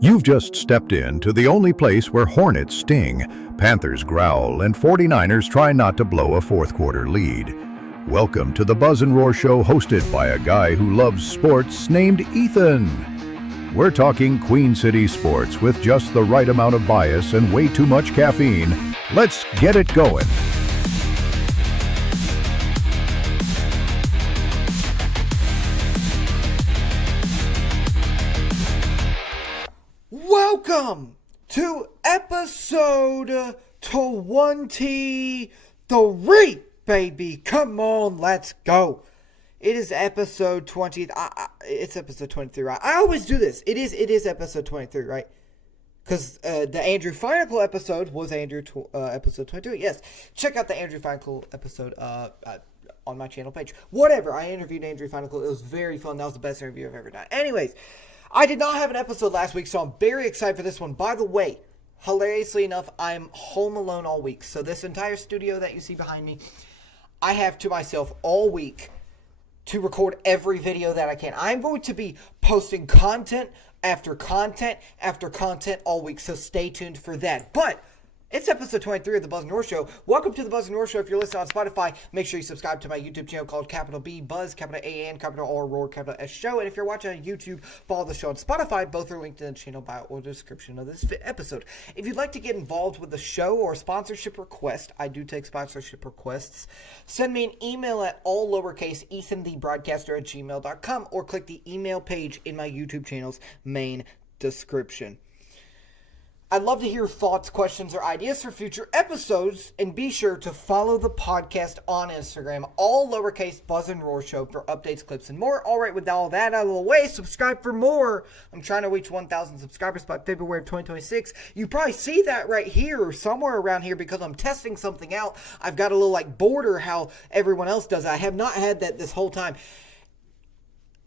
You've just stepped into the only place where Hornets sting, Panthers growl, and 49ers try not to blow a fourth quarter lead. Welcome to the Buzz and Roar Show, hosted by a guy who loves sports named Ethan. We're talking Queen City sports with just the right amount of bias and way too much caffeine. Let's get it going. Welcome to episode 23, baby. Come on, let's go. It is episode 20. It's episode 23, right? I always do this. It is episode 23, right? Because the Andrew Feinkel episode was episode 22. Yes, check out the Andrew Feinkel episode on my channel page. Whatever, I interviewed Andrew Feinkel. It was very fun. That was the best interview I've ever done. Anyways, I did not have an episode last week, so I'm very excited for this one. By the way, hilariously enough, I'm home alone all week. So this entire studio that you see behind me, I have to myself all week to record every video that I can. I'm going to be posting content after content after content all week, so stay tuned for that. But it's episode 23 of the Buzz and Roar Show. Welcome to the Buzz and Roar Show. If you're listening on Spotify, make sure you subscribe to my YouTube channel called Capital B Buzz, Capital A N, Capital R Roar, Capital S Show. And if you're watching on YouTube, follow the show on Spotify. Both are linked in the channel bio or description of this episode. If you'd like to get involved with the show or sponsorship request, I do take sponsorship requests. Send me an email at all lowercase ethanthebroadcaster@gmail.com or click the email page in my YouTube channel's main description. I'd love to hear thoughts, questions, or ideas for future episodes, and be sure to follow the podcast on Instagram, all lowercase Buzz and Roar Show, for updates, clips, and more. All right, with all that out of the way, subscribe for more. I'm trying to reach 1,000 subscribers by February of 2026. You probably see that right here or somewhere around here because I'm testing something out. I've got a little border how everyone else does. I have not had that this whole time.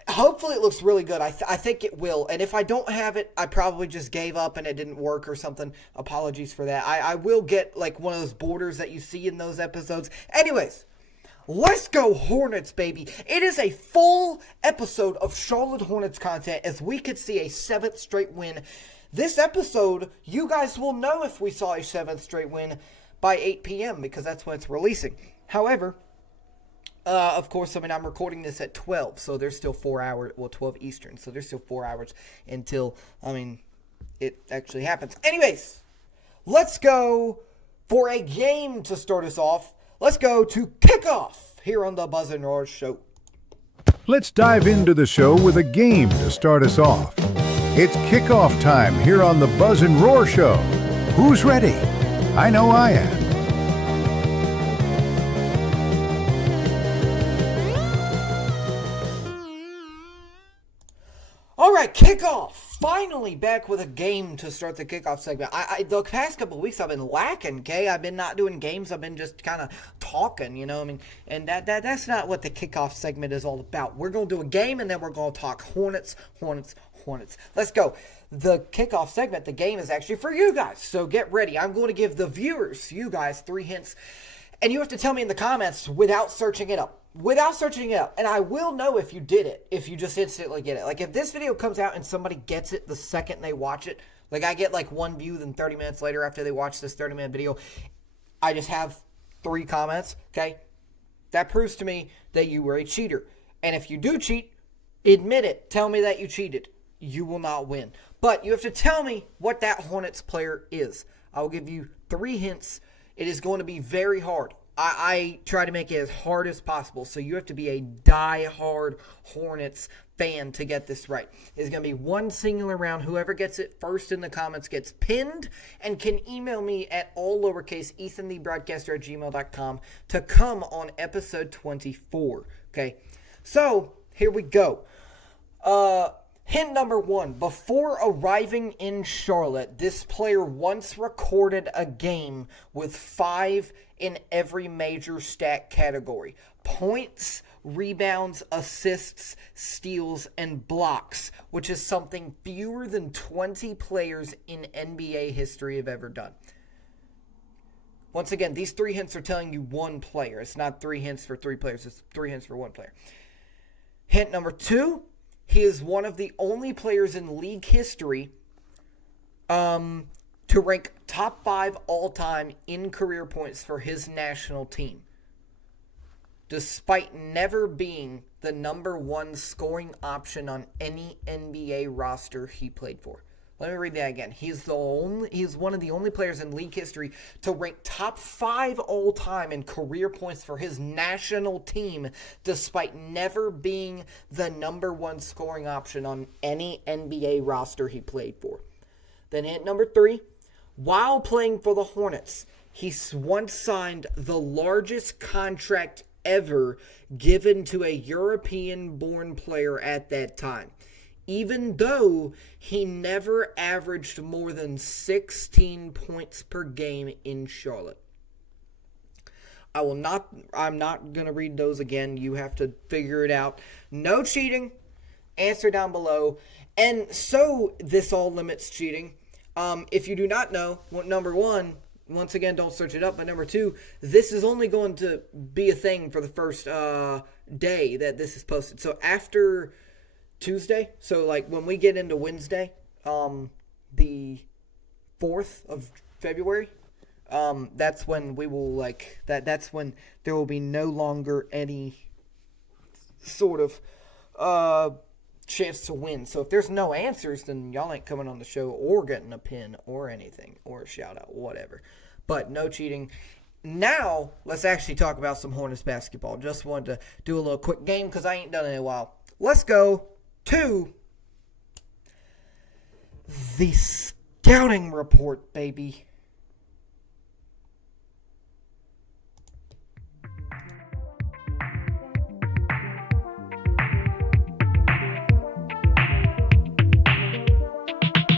Hopefully it looks really good. I think it will. And if I don't have it, I probably just gave up and it didn't work or something. Apologies for that. I will get one of those borders that you see in those episodes. Anyways, let's go Hornets, baby. It is a full episode of Charlotte Hornets content as we could see a 7th straight win. This episode, you guys will know if we saw a 7th straight win by 8 p.m. because that's when it's releasing. However, of course, I'm recording this at 12, so there's still 4 hours, 12 Eastern, so there's still 4 hours until, it actually happens. Anyways, let's go for a game to start us off. Let's go to kickoff here on the Buzz and Roar Show. Let's dive into the show with a game to start us off. It's kickoff time here on the Buzz and Roar Show. Who's ready? I know I am. All right, kickoff. Finally back with a game to start the kickoff segment. The past couple of weeks I've been lacking, okay? I've been not doing games. I've been just kind of talking, and that's not what the kickoff segment is all about. We're going to do a game, and then we're going to talk Hornets. Let's go. The kickoff segment, the game is actually for you guys, so get ready. I'm going to give the viewers, you guys, 3 hints, and you have to tell me in the comments without searching it up. And I will know if you did it, if you just instantly get it. If this video comes out and somebody gets it the second they watch it, I get 1 view, then 30 minutes later after they watch this 30-minute video, I just have 3 comments, okay? That proves to me that you were a cheater. And if you do cheat, admit it. Tell me that you cheated. You will not win. But you have to tell me what that Hornets player is. I will give you 3 hints. It is going to be very hard. I try to make it as hard as possible, so you have to be a die-hard Hornets fan to get this right. It's going to be one singular round. Whoever gets it first in the comments gets pinned and can email me at all lowercase ethanthebroadcaster@gmail.com to come on episode 24. Okay, so here we go. Hint number 1. Before arriving in Charlotte, this player once recorded a game with 5 in every major stat category: points, rebounds, assists, steals, and blocks, which is something fewer than 20 players in NBA history have ever done. Once again, these 3 hints are telling you one player. It's not 3 hints for 3 players. It's 3 hints for 1 player. Hint number 2. He is one of the only players in league history to rank top 5 all-time in career points for his national team, despite never being the number 1 scoring option on any NBA roster he played for. Let me read that again. He's one of the only players in league history to rank top 5 all-time in career points for his national team, despite never being the number 1 scoring option on any NBA roster he played for. Then hit number 3. While playing for the Hornets, he once signed the largest contract ever given to a European-born player at that time, even though he never averaged more than 16 points per game in Charlotte. I'm not going to read those again. You have to figure it out. No cheating. Answer down below. And so this all limits cheating. If you do not know, number 1, once again, don't search it up. But number 2, this is only going to be a thing for the first day that this is posted. So after Tuesday, so like when we get into Wednesday, the 4th of February, that's when we will that's when there will be no longer any sort of chance to win. So if there's no answers, then y'all ain't coming on the show or getting a pin or anything or a shout out, whatever. But no cheating. Now let's actually talk about some Hornets basketball. Just wanted to do a little quick game because I ain't done it in a while. Let's go to the scouting report, baby.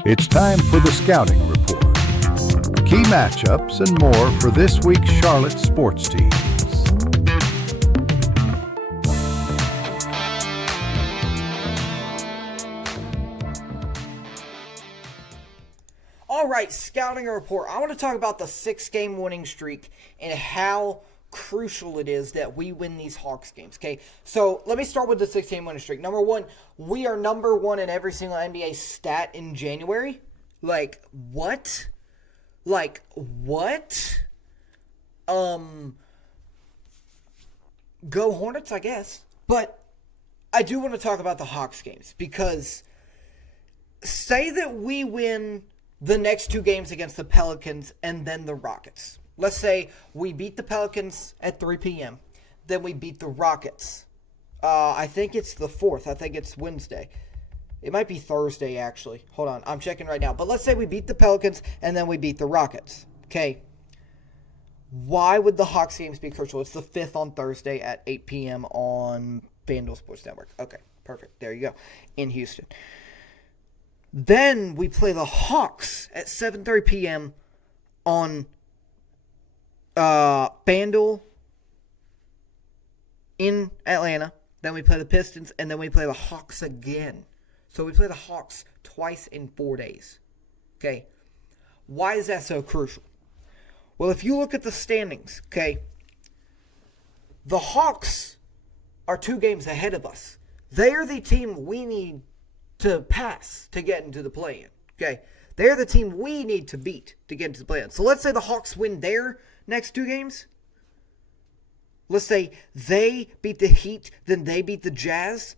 It's time for the scouting report. Key matchups and more for this week's Charlotte sports teams. All right, scouting report. I want to talk about the 6-game winning streak and how crucial it is that we win these Hawks games, okay? So let me start with the 6-game winning streak. Number 1, we are number 1 in every single NBA stat in January. Like, what? Go Hornets, I guess. But I do want to talk about the Hawks games because say that we win the next 2 games against the Pelicans and then the Rockets. Let's say we beat the Pelicans at 3 p.m. Then we beat the Rockets. I think it's the 4th. I think it's Wednesday. It might be Thursday, actually. Hold on. I'm checking right now. But let's say we beat the Pelicans and then we beat the Rockets. Okay. Why would the Hawks games be crucial? It's the 5th on Thursday at 8 p.m. on FanDuel Sports Network. Okay. Perfect. There you go. In Houston. Then we play the Hawks at 7:30 p.m. on FanDuel in Atlanta. Then we play the Pistons, and then we play the Hawks again. So we play the Hawks twice in 4 days. Okay. Why is that so crucial? Well, if you look at the standings, okay, the Hawks are 2 games ahead of us. They are the team we need to pass to get into the play-in. Okay. They're the team we need to beat to get into the play-in. So let's say the Hawks win their next 2 games. Let's say they beat the Heat, then they beat the Jazz,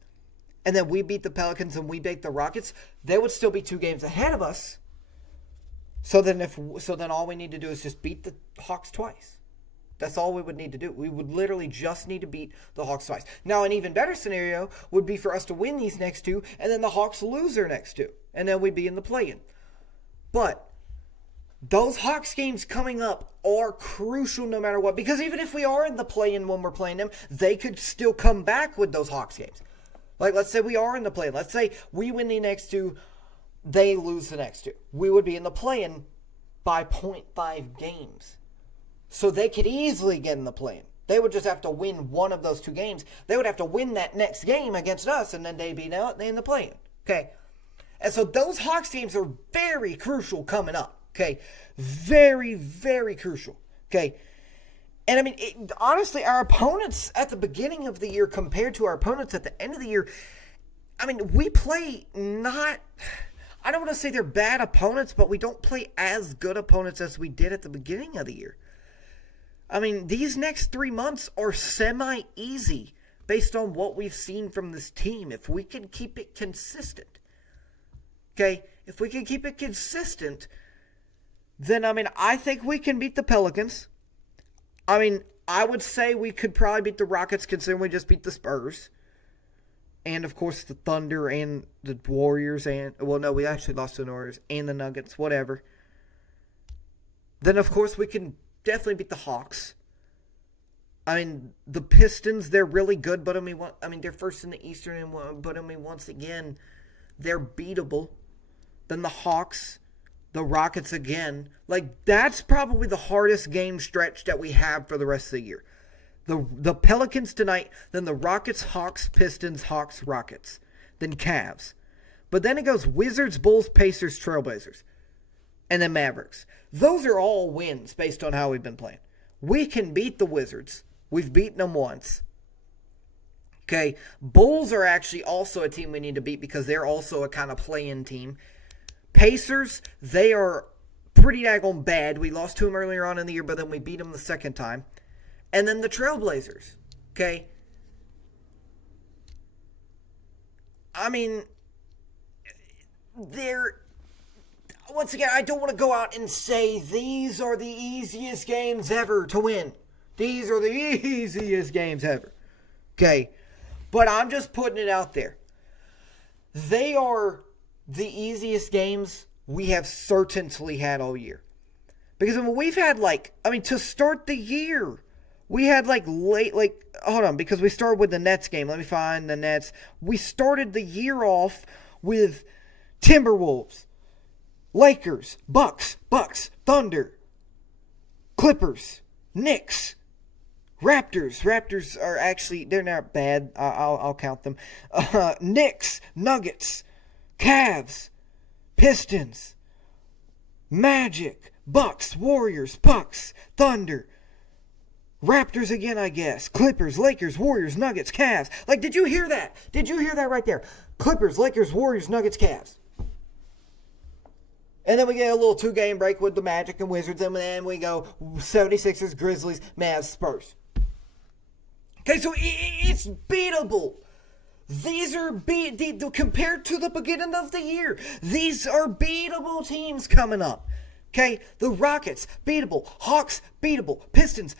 and then we beat the Pelicans and we beat the Rockets. They would still be 2 games ahead of us. So then all we need to do is just beat the Hawks twice. That's all we would need to do. We would literally just need to beat the Hawks twice. Now, an even better scenario would be for us to win these next 2, and then the Hawks lose their next 2, and then we'd be in the play-in. But those Hawks games coming up are crucial no matter what, because even if we are in the play-in when we're playing them, they could still come back with those Hawks games. Like, let's say we are in the play-in. Let's say we win the next 2, they lose the next 2. We would be in the play-in by 0.5 games. So they could easily get in the play-in. They would just have to win one of those 2 games. They would have to win that next game against us, and then they'd be in the play-in. Okay? And so those Hawks games are very crucial coming up. Okay? Very, very crucial. Okay? And I mean, honestly, our opponents at the beginning of the year compared to our opponents at the end of the year, I mean, we play not... I don't want to say they're bad opponents, but we don't play as good opponents as we did at the beginning of the year. I mean, these next 3 months are semi-easy based on what we've seen from this team. If we can keep it consistent. Okay? If we can keep it consistent, then, I think we can beat the Pelicans. I would say we could probably beat the Rockets considering we just beat the Spurs. And, of course, the Thunder and the Warriors we actually lost to the Warriors and the Nuggets, whatever. Then, of course, we can definitely beat the Hawks. The Pistons, they're really good, but they're first in the Eastern, but once again, they're beatable. Then the Hawks, the Rockets again. That's probably the hardest game stretch that we have for the rest of the year. The Pelicans tonight, then the Rockets, Hawks, Pistons, Hawks, Rockets, then Cavs. But then it goes Wizards, Bulls, Pacers, Trailblazers, and then Mavericks. Those are all wins based on how we've been playing. We can beat the Wizards. We've beaten them once. Okay, Bulls are actually also a team we need to beat because they're also a kind of play-in team. Pacers, they are pretty daggone bad. We lost to them earlier on in the year, but then we beat them the second time. And then the Trailblazers, okay? Once again, I don't want to go out and say these are the easiest games ever to win. These are the easiest games ever, okay? But I'm just putting it out there. They are the easiest games we have certainly had all year. Because we've had to start the year, we had because we started with the Nets game. Let me find the Nets. We started the year off with Timberwolves, Lakers, Bucks, Thunder, Clippers, Knicks, Raptors. Raptors are actually, they're not bad. I'll count them. Knicks, Nuggets, Cavs, Pistons, Magic, Bucks, Warriors, Bucks, Thunder, Raptors again, I guess. Clippers, Lakers, Warriors, Nuggets, Cavs. Did you hear that? Did you hear that right there? Clippers, Lakers, Warriors, Nuggets, Cavs. And then we get a little 2-game break with the Magic and Wizards. And then we go 76ers, Grizzlies, Mavs, Spurs. Okay, so it's beatable. These are compared to the beginning of the year. These are beatable teams coming up. Okay, the Rockets, beatable. Hawks, beatable. Pistons,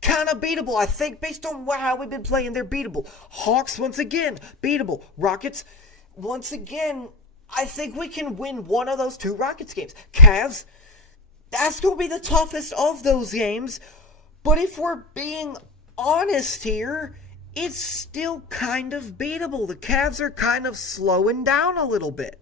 kind of beatable. I think based on how we've been playing, they're beatable. Hawks, once again, beatable. Rockets, once again, I think we can win one of those 2 Rockets games. Cavs, that's going to be the toughest of those games. But if we're being honest here, it's still kind of beatable. The Cavs are kind of slowing down a little bit.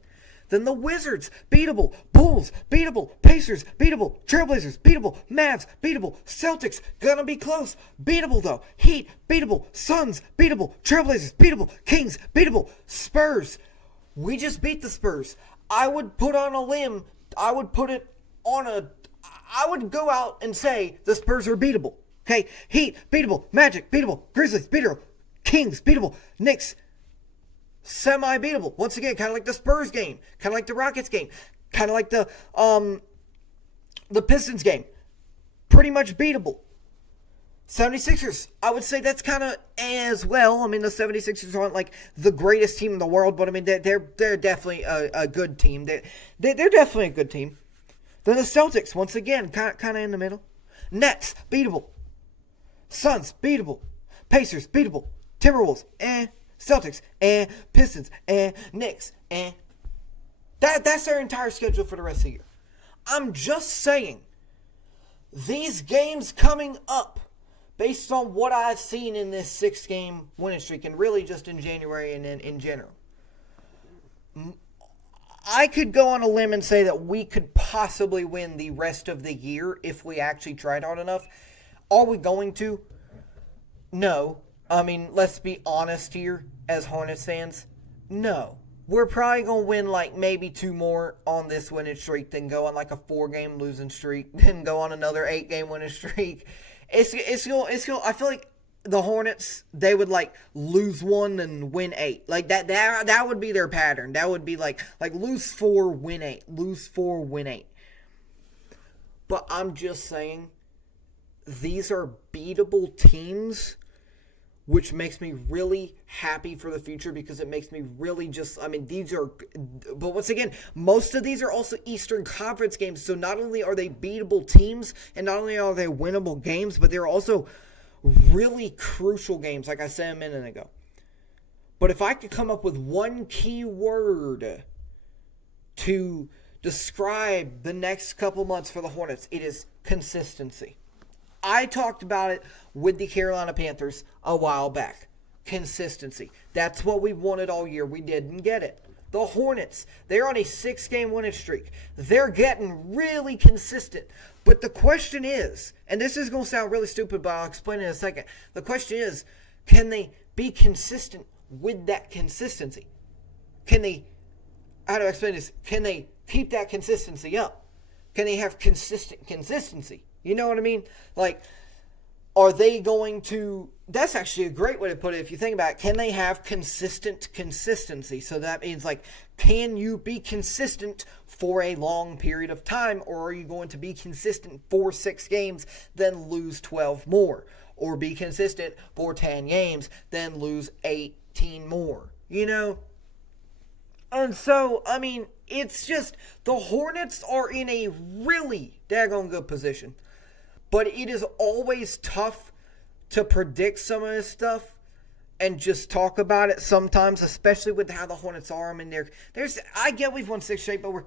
Then the Wizards, beatable. Bulls, beatable. Pacers, beatable. Trailblazers, beatable. Mavs, beatable. Celtics, gonna be close. Beatable, though. Heat, beatable. Suns, beatable. Trailblazers, beatable. Kings, beatable. Spurs, we just beat the Spurs. I would put on a limb. I would go out and say the Spurs are beatable. Okay? Heat, beatable. Magic, beatable. Grizzlies, beatable. Kings, beatable. Knicks, semi-beatable. Once again, kind of like the Spurs game. Kind of like the Rockets game. Kind of like the Pistons game. Pretty much beatable. 76ers, I would say that's kind of as well. The 76ers aren't the greatest team in the world, but they're definitely a good team. They're definitely a good team. Then the Celtics, once again, kind of in the middle. Nets, beatable. Suns, beatable. Pacers, beatable. Timberwolves, Celtics, Pistons, Knicks, That's their entire schedule for the rest of the year. I'm just saying, these games coming up, based on what I've seen in this 6-game winning streak, and really just in January and in general, I could go on a limb and say that we could possibly win the rest of the year if we actually tried hard enough. Are we going to? No. Let's be honest here as Hornets fans. No. We're probably going to win maybe 2 more on this winning streak, then go on a 4-game losing streak, then go on another 8-game winning streak. It's going. I feel like the Hornets, they would like lose 1 and win 8. Like that would be their pattern. That would be like lose 4, win 8, lose 4, win 8. But I'm just saying, these are beatable teams, which makes me really happy for the future because it makes me really these are, but once again, most of these are also Eastern Conference games. So not only are they beatable teams and not only are they winnable games, but they're also really crucial games, like I said a minute ago. But if I could come up with one key word to describe the next couple months for the Hornets, it is consistency. I talked about it with the Carolina Panthers a while back. Consistency. That's what we wanted all year. We didn't get it. The Hornets, they're on a 6-game winning streak. They're getting really consistent. But the question is, and this is going to sound really stupid, but I'll explain in a second. The question is, can they be consistent with that consistency? How do I explain this? Can they keep that consistency up? Can they have consistent consistency? You know what I mean? Like, are they going to... That's actually a great way to put it if you think about it. Can they have consistent consistency? So that means, like, can you be consistent for a long period of time? Or are you going to be consistent for 6 games, then lose 12 more? Or be consistent for 10 games, then lose 18 more? You know? And so, I mean, it's just... The Hornets are in a really daggone good position. But it is always tough to predict some of this stuff and just talk about it sometimes, especially with how the Hornets are. I mean, I get we've won 6 straight, but we're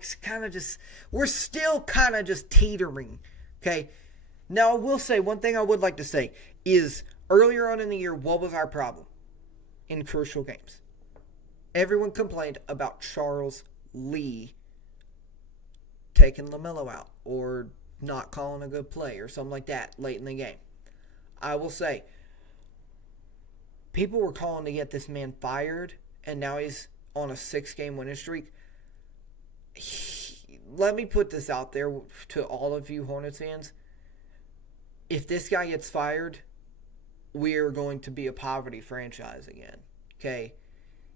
still kind of just teetering. Okay. Now, I will say one thing I would like to say is earlier on in the year, what was our problem in crucial games? Everyone complained about Charles Lee taking LaMelo out or not calling a good play or something like that late in the game. I will say, people were calling to get this man fired, and now he's on a 6-game winning streak. Let me put this out there to all of you Hornets fans. If this guy gets fired, we are going to be a poverty franchise again. Okay?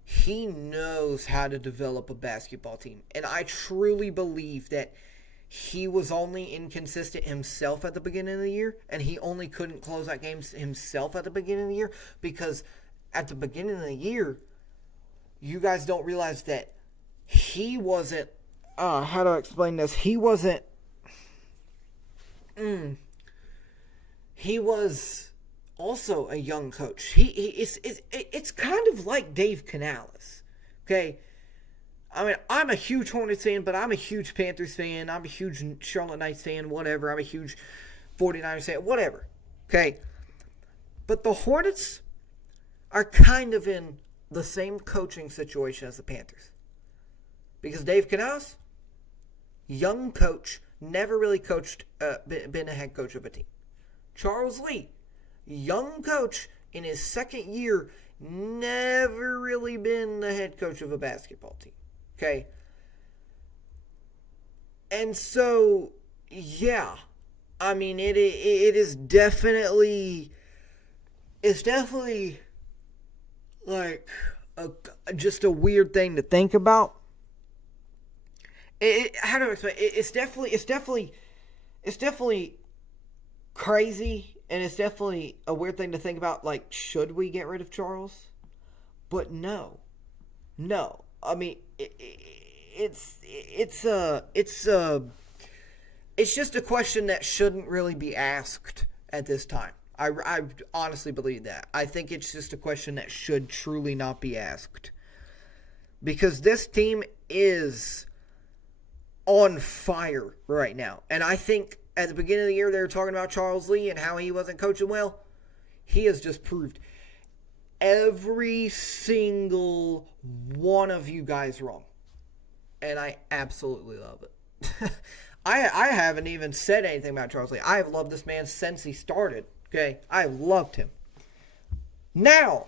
He knows how to develop a basketball team. And I truly believe that he was only inconsistent himself at the beginning of the year, and he only couldn't close out games himself at the beginning of the year because at the beginning of the year, you guys don't realize that he wasn't, how do I explain this? He wasn't, he was also a young coach. It's kind of like Dave Canales, okay? I mean, I'm a huge Hornets fan, but I'm a huge Panthers fan. I'm a huge Charlotte Knights fan, whatever. I'm a huge 49ers fan, whatever. Okay? But the Hornets are kind of in the same coaching situation as the Panthers. Because Dave Canales, young coach, never really coached, been a head coach of a team. Charles Lee, young coach, in his second year, never really been the head coach of a basketball team. Okay. And so, yeah. I mean, it is definitely, it's definitely like just a weird thing to think about. How do I explain? It's definitely crazy, and it's definitely a weird thing to think about. Like, should we get rid of Charles? But no. I mean, it's just a question that shouldn't really be asked at this time. I honestly believe that. I think it's just a question that should truly not be asked. Because this team is on fire right now. And I think at the beginning of the year they were talking about Charles Lee and how he wasn't coaching well. He has just proved every single one of you guys wrong. And I absolutely love it. I haven't even said anything about Charles Lee. I have loved this man since he started. Okay? I have loved him. Now.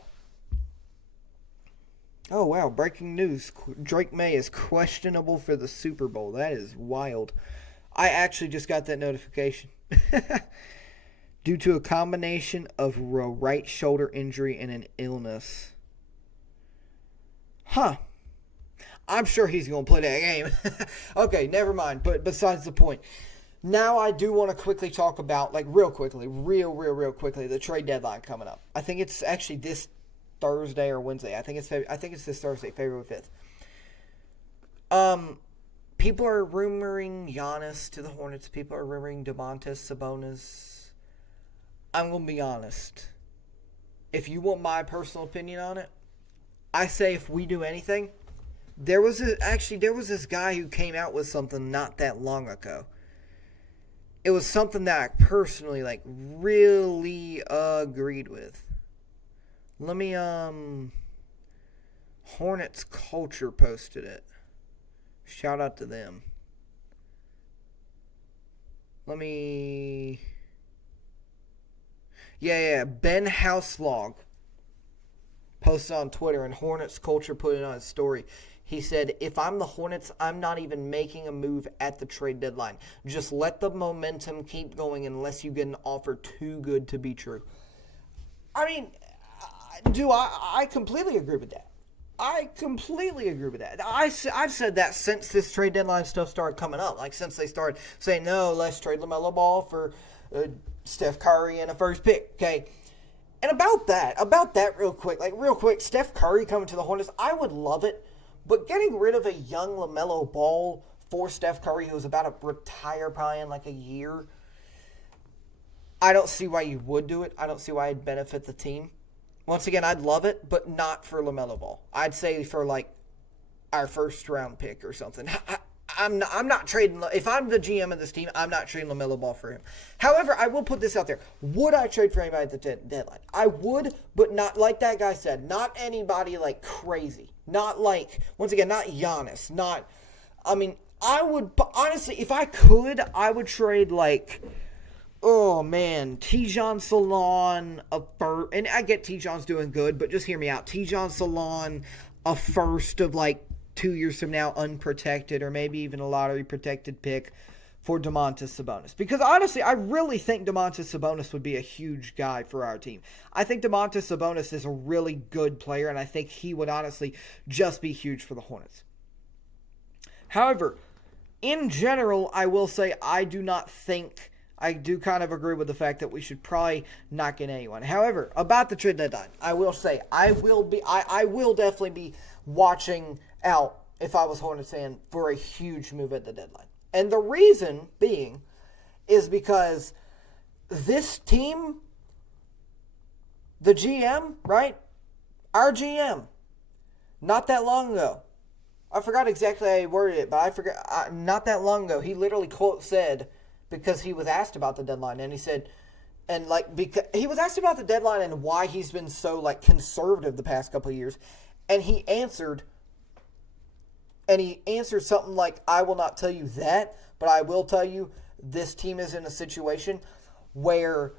Oh, wow. Breaking news. Drake May is questionable for the Super Bowl. That is wild. I actually just got that notification. due to a combination of a right shoulder injury and an illness. Huh. I'm sure he's going to play that game. Okay, never mind. But besides the point. Now I do want to quickly talk about, like real quickly, the trade deadline coming up. I think it's actually this Thursday or Wednesday. I think it's this Thursday, February 5th. People are rumoring Giannis to the Hornets. People are rumoring Domantas Sabonis. I'm going to be honest. If you want my personal opinion on it, I say if we do anything, there was this guy who came out with something not that long ago. It was something that I personally really agreed with. Let me Hornets Culture posted it. Shout out to them. Let me Ben Houselog posted on Twitter, and Hornets Culture put it on his story. He said, if I'm the Hornets, I'm not even making a move at the trade deadline. Just let the momentum keep going unless you get an offer too good to be true. I mean, I completely agree with that. I've said that since this trade deadline stuff started coming up. Like, since they started saying, no, let's trade LaMelo Ball for Steph Curry and a first pick, okay? And about that real quick, Steph Curry coming to the Hornets, I would love it. But getting rid of a young LaMelo Ball for Steph Curry, who's about to retire probably in like a year, I don't see why you would do it. I don't see why it'd benefit the team. Once again, I'd love it, but not for LaMelo Ball. I'd say for like our first round pick or something. I'm not trading. If I'm the GM of this team, I'm not trading LaMelo Ball for him. However, I will put this out there. Would I trade for anybody at the deadline? I would, but not like that guy said. Not anybody like crazy. Not like, once again, not Giannis. I would, honestly, if I could, I would trade like, oh man, Tijon Salon, and I get Tijon's doing good, but just hear me out. Tijon Salon, a first of like 2 years from now, unprotected, or maybe even a lottery protected pick for Domantas Sabonis. Because honestly, I really think Domantas Sabonis would be a huge guy for our team. I think Domantas Sabonis is a really good player, and I think he would honestly just be huge for the Hornets. However, in general, I will say I do kind of agree with the fact that we should probably not get anyone. However, about the trade deadline, I will say I will definitely be watching out, if I was Hornets fan, for a huge move at the deadline. And the reason being is because this team, the GM, right? Our GM, not that long ago, I forgot exactly how he worded it, but not that long ago, he literally said, because he was asked about the deadline, and he said, because he was asked about the deadline and why he's been so conservative the past couple of years, and he answered something like, I will not tell you that, but I will tell you this team is in a situation where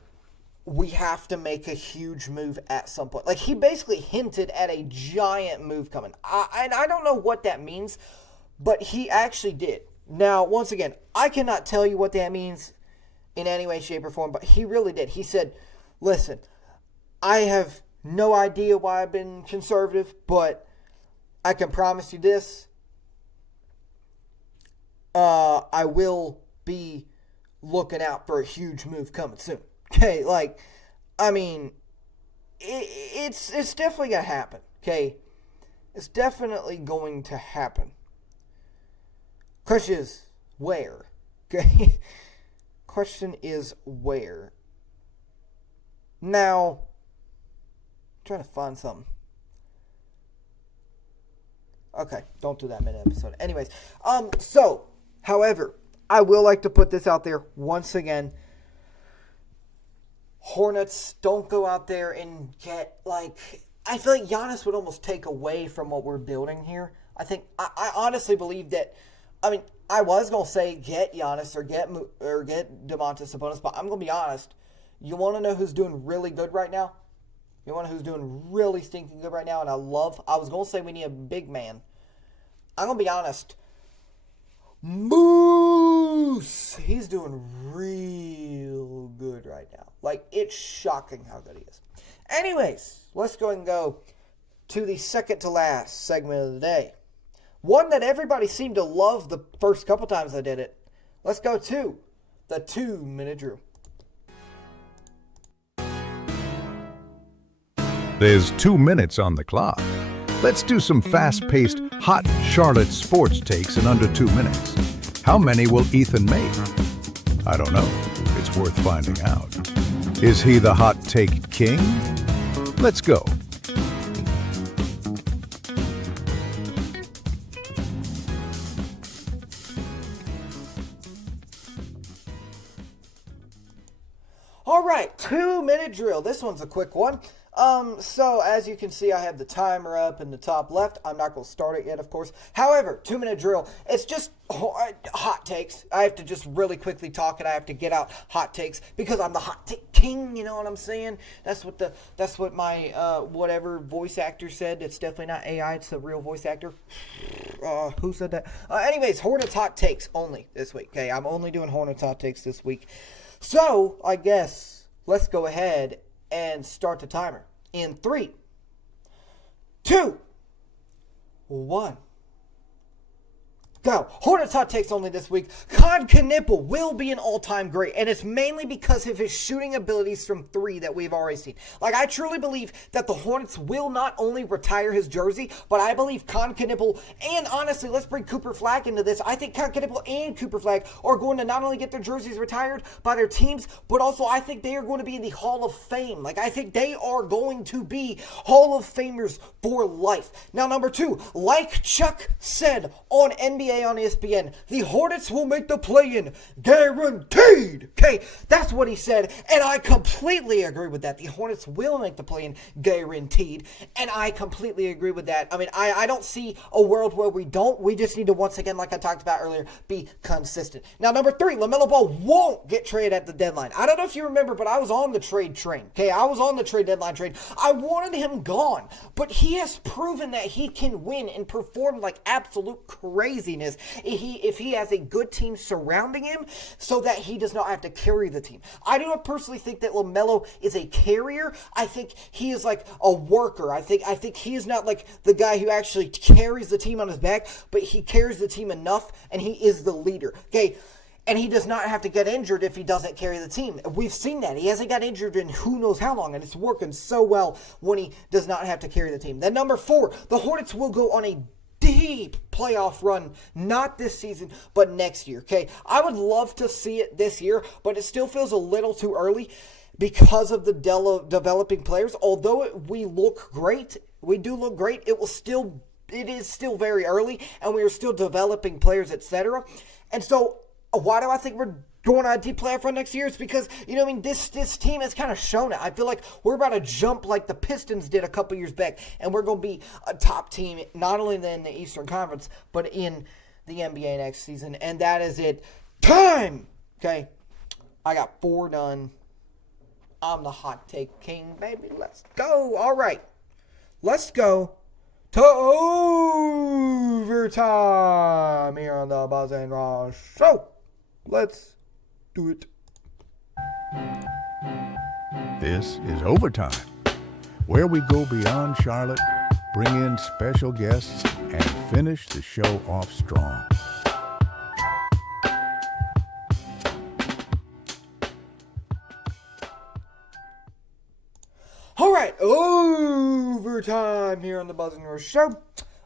we have to make a huge move at some point. Like, he basically hinted at a giant move coming. And I don't know what that means, but he actually did. Now, once again, I cannot tell you what that means in any way, shape, or form, but he really did. He said, listen, I have no idea why I've been conservative, but I can promise you this. I will be looking out for a huge move coming soon. Okay, it's definitely going to happen. Okay, it's definitely going to happen. Question is where? Okay, question is where. Now, I'm trying to find something. Okay, don't do that mid-episode. Anyways, however, I will like to put this out there once again. Hornets, don't go out there and get, I feel like Giannis would almost take away from what we're building here. I honestly believe that, I was going to say get Giannis or get Domantas Sabonis, but I'm going to be honest. You want to know who's doing really good right now? You want to know who's doing really stinking good right now? And I was going to say we need a big man. I'm going to be honest. Moose! He's doing real good right right now. Like, it's shocking how good he is. Anyways, let's go and go to the second to last segment of the day. One that everybody seemed to love the first couple times I did it. Let's go to the 2-minute drill. There's 2 minutes on the clock. Let's do some fast-paced, hot Charlotte sports takes in under 2 minutes. How many will Ethan make? I don't know. It's worth finding out. Is he the hot take king? Let's go. All right, 2-minute drill. This one's a quick one. So as you can see, I have the timer up in the top left. I'm not going to start it yet, of course. However, 2-minute drill, it's just hot takes. I have to just really quickly talk and I have to get out hot takes because I'm the hot take king, you know what I'm saying? That's what my whatever voice actor said. It's definitely not AI, it's a real voice actor. Who said that? Anyways, Hornets hot takes only this week. Okay, I'm only doing Hornets hot takes this week. So, I guess let's go ahead and start the timer in 3, 2, 1. Go. Hornets hot takes only this week. Con Knipple will be an all-time great, and it's mainly because of his shooting abilities from 3 that we've already seen. Like, I truly believe that the Hornets will not only retire his jersey, but I believe Con Knipple, and honestly, let's bring Cooper Flagg into this. I think Con Knipple and Cooper Flagg are going to not only get their jerseys retired by their teams, but also I think they are going to be in the Hall of Fame. Like, I think they are going to be Hall of Famers for life. Now, number 2, like Chuck said on NBA on ESPN, the Hornets will make the play-in guaranteed. Okay, that's what he said, and I completely agree with that. The Hornets will make the play-in guaranteed, and I completely agree with that. I mean, I don't see a world where we don't. We just need to, once again, like I talked about earlier, be consistent. Now, number 3, LaMelo Ball won't get traded at the deadline. I don't know if you remember, but I was on the trade train. Okay, I was on the trade deadline train. I wanted him gone, but he has proven that he can win and perform like absolute craziness if he has a good team surrounding him so that he does not have to carry the team. I do not personally think that LaMelo is a carrier. I think he is like a worker. I think he is not like the guy who actually carries the team on his back, but he carries the team enough and he is the leader. Okay, and he does not have to get injured if he doesn't carry the team. We've seen that. He hasn't got injured in who knows how long, and it's working so well when he does not have to carry the team. Then number 4, the Hornets will go on a deep playoff run, not this season, but next year, okay? I would love to see it this year, but it still feels a little too early because of the developing players. Although we look great, we do look great, it is still very early, and we are still developing players, etc. And so, why do I think we're going on a deep playoff run next year? It's because, you know what I mean, this team has kind of shown it. I feel like we're about to jump like the Pistons did a couple years back, and we're going to be a top team, not only in the Eastern Conference, but in the NBA next season, and that is it. Time! Okay, I got 4 done. I'm the hot take king, baby. Let's go. All right, let's go to overtime here on the Buzz and Raw Show. Let's do it. This is Overtime, where we go beyond Charlotte, bring in special guests, and finish the show off strong. All right, overtime here on the Buzz and Roar Show.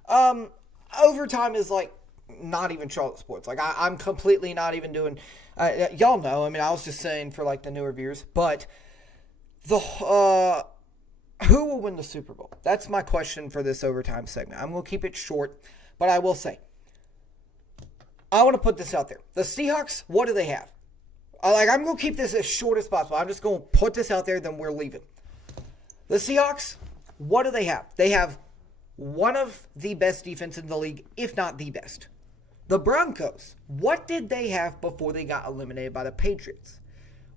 Overtime is like not even Charlotte sports. Like I'm completely not even doing. Y'all know. I mean, I was just saying for like the newer viewers, but the who will win the Super Bowl? That's my question for this overtime segment. I'm gonna keep it short, but I will say, I want to put this out there. The Seahawks, what do they have? I'm gonna keep this as short as possible. I'm just gonna put this out there, then we're leaving. The Seahawks, what do they have? They have one of the best defense in the league, if not the best. The Broncos, what did they have before they got eliminated by the Patriots?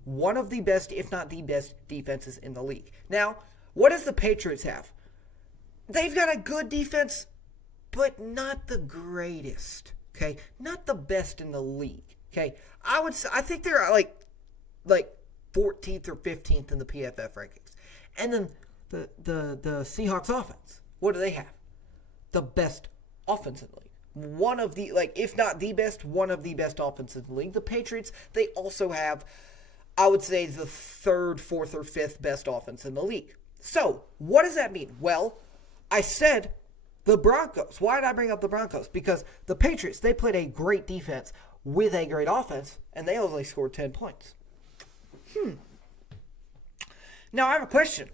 One of the best, if not the best, defenses in the league. Now, what does the Patriots have? They've got a good defense, but not the greatest, okay? Not the best in the league, okay? I think they're like 14th or 15th in the PFF rankings. And then the Seahawks offense, what do they have? The best offense in the league. One of the, if not the best, one of the best offenses in the league. The Patriots, they also have, I would say, the third, fourth, or fifth best offense in the league. So, what does that mean? Well, I said the Broncos. Why did I bring up the Broncos? Because the Patriots, they played a great defense with a great offense, and they only scored 10 points. Now, I have a question.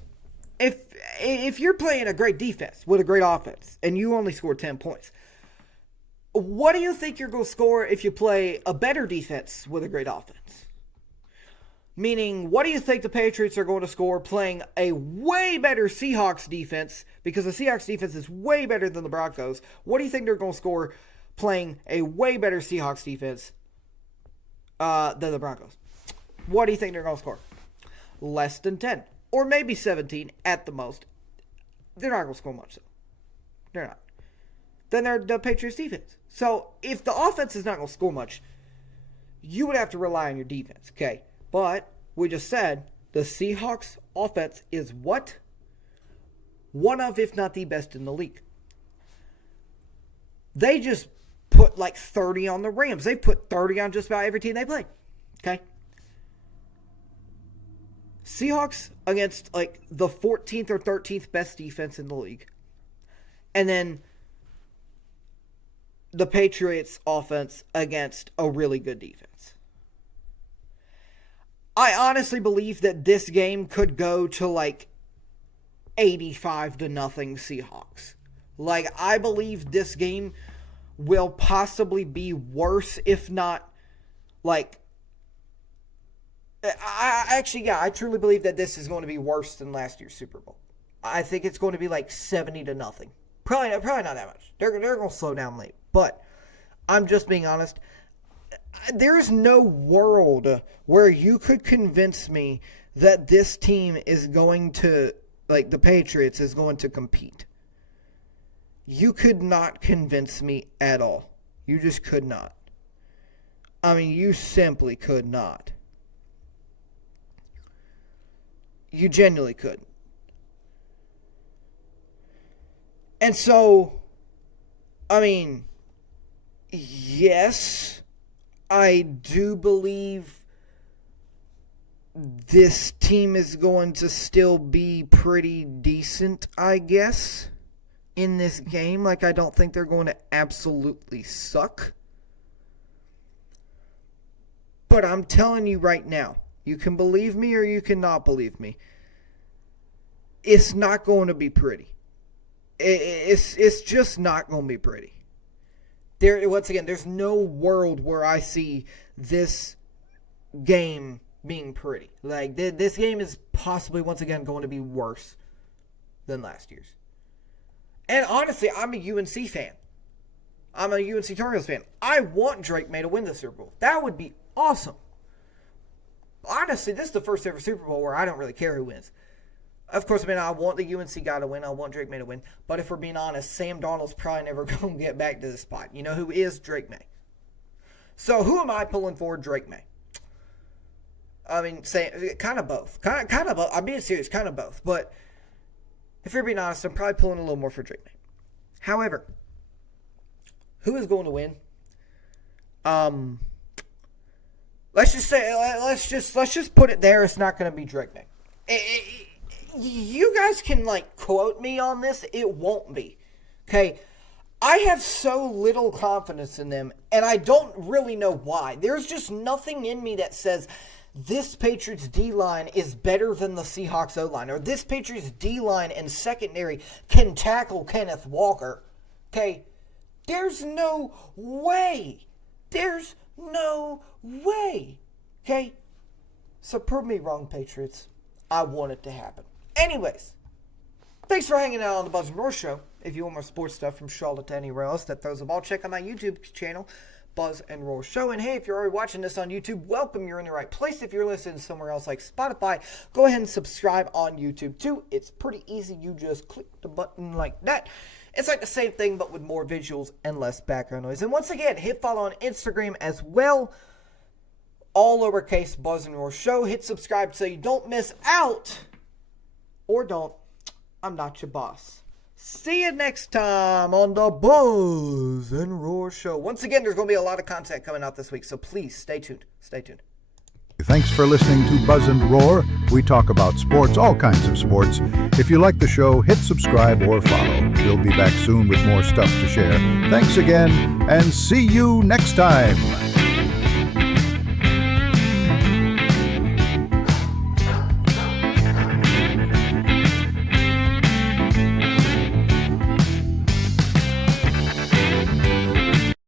If you're playing a great defense with a great offense, and you only scored 10 points, what do you think you're going to score if you play a better defense with a great offense? Meaning, what do you think the Patriots are going to score playing a way better Seahawks defense? Because the Seahawks defense is way better than the Broncos. What do you think they're going to score playing a way better Seahawks defense than the Broncos? What do you think they're going to score? Less than 10. Or maybe 17 at the most. They're not going to score much, though. They're not. Then they're the Patriots defense. So, if the offense is not going to score much, you would have to rely on your defense, okay? But we just said the Seahawks offense is what? One of, if not the best in the league. They just put 30 on the Rams. They put 30 on just about every team they play. Okay? Seahawks against the 14th or 13th best defense in the league. And then the Patriots offense against a really good defense. I honestly believe that this game could go to 85-0 Seahawks. I believe this game will possibly be worse, if not I truly believe that this is going to be worse than last year's Super Bowl. I think it's going to be 70-0. Probably not that much. They're going to slow down late. But I'm just being honest. There's no world where you could convince me that this team is going to, the Patriots, is going to compete. You could not convince me at all. You just could not. I mean, you simply could not. You genuinely couldn't. And so, I mean, yes, I do believe this team is going to still be pretty decent, I guess, in this game. I don't think they're going to absolutely suck. But I'm telling you right now, you can believe me or you cannot believe me. It's not going to be pretty. It's just not going to be pretty. Once again, there's no world where I see this game being pretty. This game is possibly, once again, going to be worse than last year's. And honestly, I'm a UNC fan. I'm a UNC Tar Heels fan. I want Drake May to win the Super Bowl. That would be awesome. Honestly, this is the first ever Super Bowl where I don't really care who wins. Of course, I want the UNC guy to win. I want Drake May to win. But if we're being honest, Sam Darnold's probably never going to get back to this spot. You know who is Drake May? So who am I pulling for? Drake May. Kind of both. Kind of both. I'm being serious. Kind of both. But if you're being honest, I'm probably pulling a little more for Drake May. However, who is going to win? Let's just put it there. It's not going to be Drake May. You guys can quote me on this. It won't be. Okay. I have so little confidence in them, and I don't really know why. There's just nothing in me that says this Patriots D-line is better than the Seahawks O-line, or this Patriots D-line and secondary can tackle Kenneth Walker. Okay. There's no way. There's no way. Okay? So prove me wrong, Patriots. I want it to happen. Anyways, thanks for hanging out on the Buzz and Roar Show. If you want more sports stuff from Charlotte to anywhere else that throws a ball, check out my YouTube channel, Buzz and Roar Show. And hey, if you're already watching this on YouTube, welcome. You're in the right place. If you're listening somewhere else like Spotify, go ahead and subscribe on YouTube too. It's pretty easy. You just click the button like that. It's the same thing, but with more visuals and less background noise. And once again, hit follow on Instagram as well. all lowercase Buzz and Roar Show. Hit subscribe so you don't miss out. Or don't. I'm not your boss. See you next time on the Buzz and Roar Show. Once again, there's going to be a lot of content coming out this week, so please stay tuned. Stay tuned. Thanks for listening to Buzz and Roar. We talk about sports, all kinds of sports. If you like the show, hit subscribe or follow. We'll be back soon with more stuff to share. Thanks again, and see you next time.